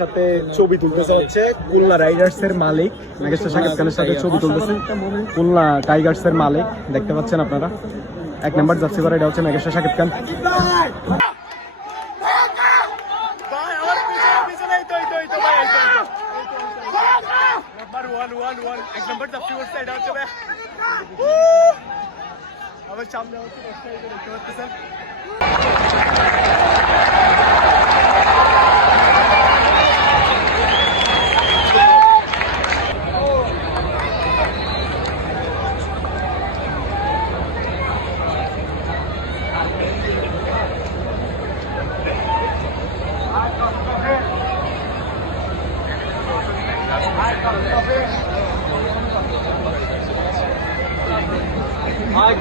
সাথে ছবি তুলতেছে হচ্ছে খুলনা রাইডার্স এর মালিক মেগাস্টার শাকিব খানের সাথে ছবি তুলতেছে খুলনা টাইগার্স এর মালিক দেখতে পাচ্ছেন আপনারা। 1 নাম্বার জার্সি পরা এটা হচ্ছে মেগাস্টার শাকিব খান। সামনে হচ্ছে দেখতে পাচ্ছেন। Hai,